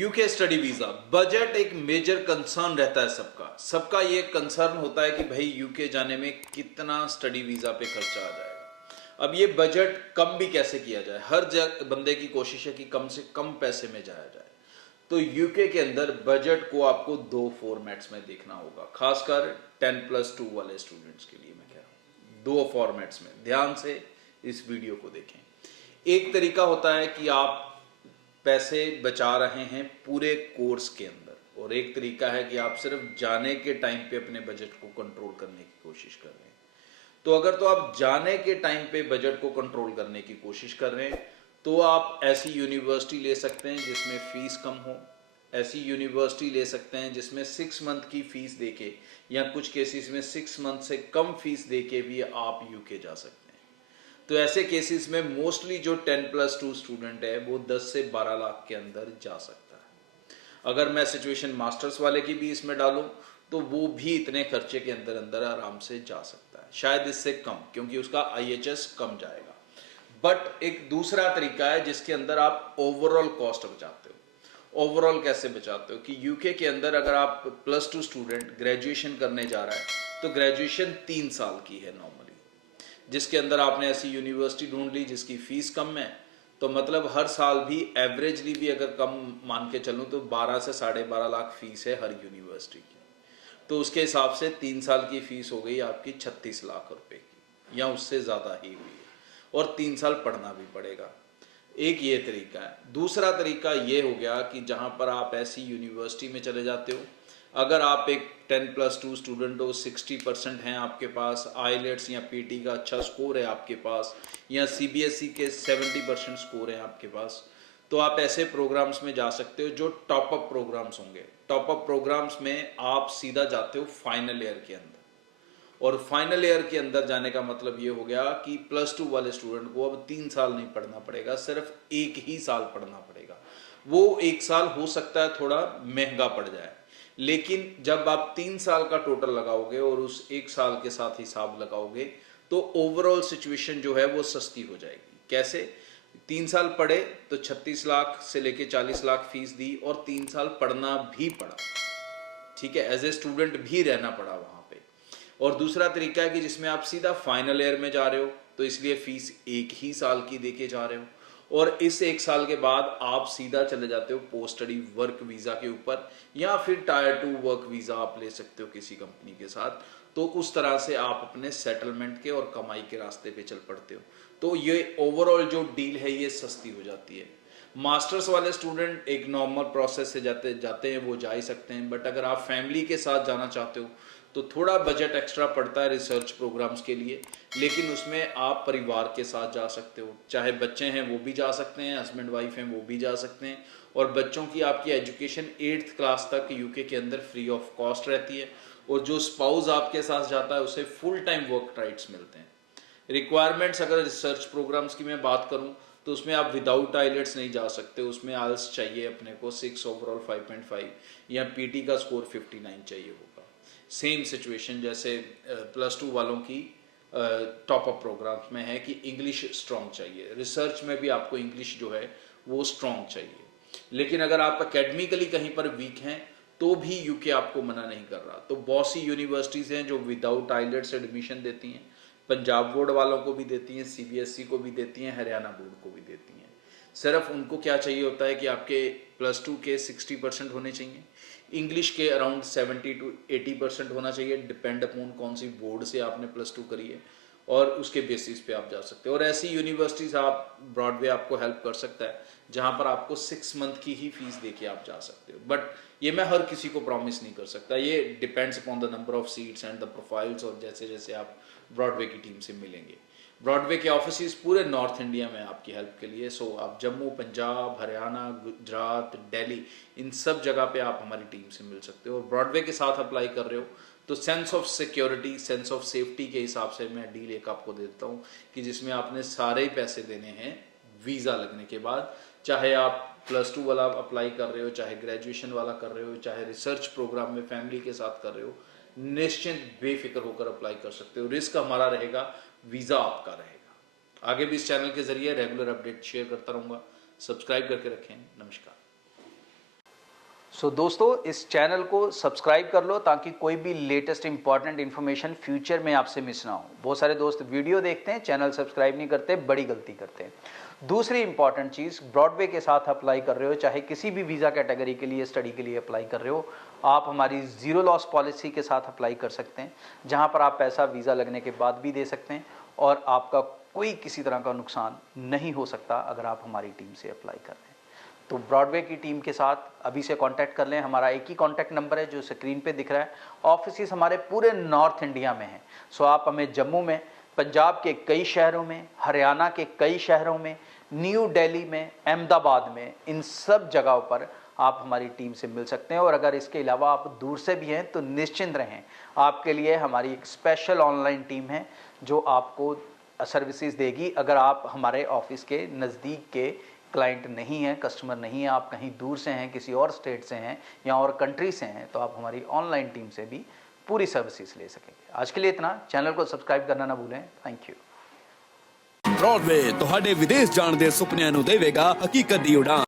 UK study visa budget एक major concern रहता है सबका ये कंसर्न होता है कि भाई यूके जाने में कितना स्टडी वीजा पे खर्चा आ जाएगा। अब ये बजट कम भी कैसे किया जाए, हर बंदे की कोशिश है कि कम से कम पैसे में जाया जाए। तो यूके के अंदर बजट को आपको दो फॉर्मेट्स में देखना होगा, खासकर 10+2 वाले स्टूडेंट्स के लिए मैं कह रहा हूँ। दो फॉर्मेट्स में ध्यान से इस वीडियो को देखें। एक तरीका होता है कि आप पैसे बचा रहे हैं पूरे कोर्स के अंदर, और एक तरीका है कि आप सिर्फ जाने के टाइम पे अपने बजट को कंट्रोल करने की कोशिश कर रहे हैं। तो अगर तो आप जाने के टाइम पे बजट को कंट्रोल करने की कोशिश कर रहे हैं तो आप ऐसी यूनिवर्सिटी ले सकते हैं जिसमें फीस कम हो, ऐसी यूनिवर्सिटी ले सकते हैं जिसमें 6 मंथ की फीस देके या कुछ केसेस में 6 मंथ से कम फीस देके भी आप यूके जा सकते हैं। तो ऐसे केसेस में मोस्टली जो 10+2 स्टूडेंट है वो 10 से 12 लाख के अंदर जा सकता है। अगर मैं सिचुएशन मास्टर्स वाले की भी इसमें डालूं तो वो भी इतने खर्चे के अंदर अंदर आराम से जा सकता है, शायद इससे कम, क्योंकि उसका IHS कम जाएगा। बट एक दूसरा तरीका है जिसके अंदर आप ओवरऑल कॉस्ट बचाते हो। ओवरऑल कैसे बचाते हो कि यूके के अंदर अगर आप +2 स्टूडेंट ग्रेजुएशन करने जा रहा है तो ग्रेजुएशन 3 साल की है नॉर्मली, जिसके अंदर आपने ऐसी यूनिवर्सिटी ढूंढ ली जिसकी फीस कम है, तो मतलब हर साल भी एवरेजली भी अगर कम मान के चलूं तो 12 से 12.5 लाख फीस है हर यूनिवर्सिटी की। तो उसके हिसाब से 3 साल की फीस हो गई आपकी 36 लाख रुपए की, या उससे ज़्यादा ही हुई है, और 3 साल पढ़ना भी पड़ेगा। एक ये तरीका है। दूसरा तरीका ये हो गया कि जहाँ पर आप ऐसी यूनिवर्सिटी में चले जाते हो, अगर आप एक 10+2 स्टूडेंट हो, 60% हैं आपके पास, आईलेट्स या पीटी का अच्छा स्कोर है आपके पास, या CBSE के 70% स्कोर हैं आपके पास, तो आप ऐसे प्रोग्राम्स में जा सकते हो जो टॉप अप प्रोग्राम्स होंगे। टॉप अप प्रोग्राम्स में आप सीधा जाते हो फाइनल ईयर के अंदर, और फाइनल ईयर के अंदर जाने का मतलब ये हो गया कि +2 वाले स्टूडेंट को अब 3 साल नहीं पढ़ना पड़ेगा, सिर्फ 1 ही साल पढ़ना पड़ेगा। वो 1 साल हो सकता है थोड़ा महंगा पड़ जाए, लेकिन जब आप 3 साल का टोटल लगाओगे और उस 1 साल के साथ हिसाब लगाओगे तो ओवरऑल सिचुएशन जो है वो सस्ती हो जाएगी। कैसे? 3 साल पढ़े तो 36 लाख से लेके 40 लाख फीस दी, और 3 साल पढ़ना भी पड़ा, ठीक है, एज ए स्टूडेंट भी रहना पड़ा वहां पे। और दूसरा तरीका है कि जिसमें आप सीधा फाइनल ईयर में जा रहे हो, तो इसलिए फीस 1 ही साल की देके जा रहे हो, और इस 1 साल के बाद आप सीधा चले जाते हो पोस्ट स्टडी वर्क वीज़ा के ऊपर, या फिर टायर 2 वर्क वीज़ा आप ले सकते हो किसी कंपनी के साथ। तो उस तरह से आप अपने सेटलमेंट के और कमाई के रास्ते पे चल पड़ते हो। तो ये ओवरऑल जो डील है ये सस्ती हो जाती है। मास्टर्स वाले स्टूडेंट एक नॉर्मल प्रोसेस से जाते हैं, वो जा ही सकते हैं। बट अगर आप फैमिली के साथ जाना चाहते हो तो थोड़ा बजट एक्स्ट्रा पड़ता है रिसर्च प्रोग्राम्स के लिए, लेकिन उसमें आप परिवार के साथ जा सकते हो। चाहे बच्चे हैं वो भी जा सकते हैं, हस्बैंड वाइफ हैं वो भी जा सकते हैं, और बच्चों की आपकी एजुकेशन 8th क्लास तक यूके के अंदर फ्री ऑफ कॉस्ट रहती है, और जो स्पाउस आपके साथ जाता है उसे फुल टाइम वर्क राइट्स मिलते हैं। रिक्वायरमेंट्स अगर रिसर्च प्रोग्राम्स की मैं बात करूं तो उसमें आप विदाउट आइलेट्स नहीं जा सकते, उसमें आइल्स चाहिए अपने को 6 ओवरऑल 5.5, या पीटी का स्कोर 59 चाहिए होगा। सेम सिचुएशन जैसे +2 वालों की टॉप अप प्रोग्राम्स में है कि इंग्लिश स्ट्रॉन्ग चाहिए। रिसर्च में भी आपको इंग्लिश जो है वो स्ट्रॉन्ग चाहिए, लेकिन अगर आप एकेडमिकली कहीं पर वीक हैं तो भी यूके आपको मना नहीं कर रहा। तो बहुत सी यूनिवर्सिटीज़ हैं जो विदाउट आइलेट्स एडमिशन देती हैं, पंजाब बोर्ड वालों को भी देती हैं, CBSE को भी देती हैं, हरियाणा बोर्ड को भी देती हैं। सिर्फ उनको क्या चाहिए होता है कि आपके +2 के 60% होने चाहिए, इंग्लिश के अराउंड 70 to 80% होना चाहिए, डिपेंड अपॉन कौन सी बोर्ड से आपने +2 करी है, और उसके बेसिस पे आप जा सकते हो। और ऐसी यूनिवर्सिटीज़ आप ब्रॉडवे आपको हेल्प कर सकता है जहाँ पर आपको 6 मंथ की ही फीस देके आप जा सकते हो। बट ये मैं हर किसी को प्रॉमिस नहीं कर सकता, ये depends upon the number of seats and the profiles, और जैसे जैसे आप ब्रॉडवे की टीम से मिलेंगे। ब्रॉडवे के ऑफिस पूरे नॉर्थ इंडिया में आपकी हेल्प के लिए। सो आप जम्मू, पंजाब, हरियाणा, गुजरात, दिल्ली, इन सब जगह पे आप हमारी टीम से मिल सकते हो। और ब्रॉडवे के साथ अप्लाई कर रहे हो तो sense of security, sense of safety के हिसाब से मैं डील एक आपको दे देता हूँ कि जिसमें आपने सारे पैसे देने हैं वीज़ा लगने के बाद। चाहे आप +2 वाला अप्लाई कर रहे हो, चाहे ग्रेजुएशन वाला कर रहे हो, चाहे रिसर्च प्रोग्राम में फैमिली के साथ कर रहे हो, निश्चिंत बेफिक्र होकर अप्लाई कर सकते हो। रिस्क हमारा रहेगा, वीज़ा आपका रहेगा। आगे भी इस चैनल के जरिए रेगुलर अपडेट शेयर करता रहूँगा। सब्सक्राइब करके रखें। नमस्कार। सो दोस्तों, इस चैनल को सब्सक्राइब कर लो ताकि कोई भी लेटेस्ट इंपॉर्टेंट इन्फॉर्मेशन फ्यूचर में आपसे मिस ना हो। बहुत सारे दोस्त वीडियो देखते हैं, चैनल सब्सक्राइब नहीं करते, बड़ी गलती करते हैं। दूसरी इंपॉर्टेंट चीज़, ब्रॉडवे के साथ अप्लाई कर रहे हो, चाहे किसी भी वीज़ा कैटेगरी के लिए स्टडी के लिए अप्लाई कर रहे हो, आप हमारी ज़ीरो लॉस पॉलिसी के साथ अप्लाई कर सकते हैं, जहाँ पर आप पैसा वीज़ा लगने के बाद भी दे सकते हैं और आपका कोई किसी तरह का नुकसान नहीं हो सकता अगर आप हमारी टीम से अप्लाई कर रहे हैं। तो ब्रॉडवे की टीम के साथ अभी से कांटेक्ट कर लें। हमारा एक ही कांटेक्ट नंबर है जो स्क्रीन पे दिख रहा है। ऑफिस हमारे पूरे नॉर्थ इंडिया में हैं। सो आप हमें जम्मू में, पंजाब के कई शहरों में, हरियाणा के कई शहरों में, न्यू दिल्ली में, अहमदाबाद में, इन सब जगहों पर आप हमारी टीम से मिल सकते हैं। और अगर इसके अलावा आप दूर से भी हैं तो निश्चिंत रहें, आपके लिए हमारी एक स्पेशल ऑनलाइन टीम है जो आपको सर्विसेज देगी। अगर आप हमारे ऑफिस के नज़दीक के क्लाइंट नहीं हैं, कस्टमर नहीं है, आप कहीं दूर से हैं, किसी और स्टेट से हैं या और कंट्री से हैं, तो आप हमारी ऑनलाइन टीम से भी पूरी सर्विसेज ले सकेंगे। आज के लिए इतना। चैनल को सब्सक्राइब करना ना भूलें। Thank you. ब्रॉडवे ਤੁਹਾਡੇ ਵਿਦੇਸ਼ ਜਾਣ ਦੇ ਸੁਪਨਿਆਂ ਨੂੰ ਦੇਵੇਗਾ ਹਕੀਕਤ ਦੀ ਉਡਾਨ।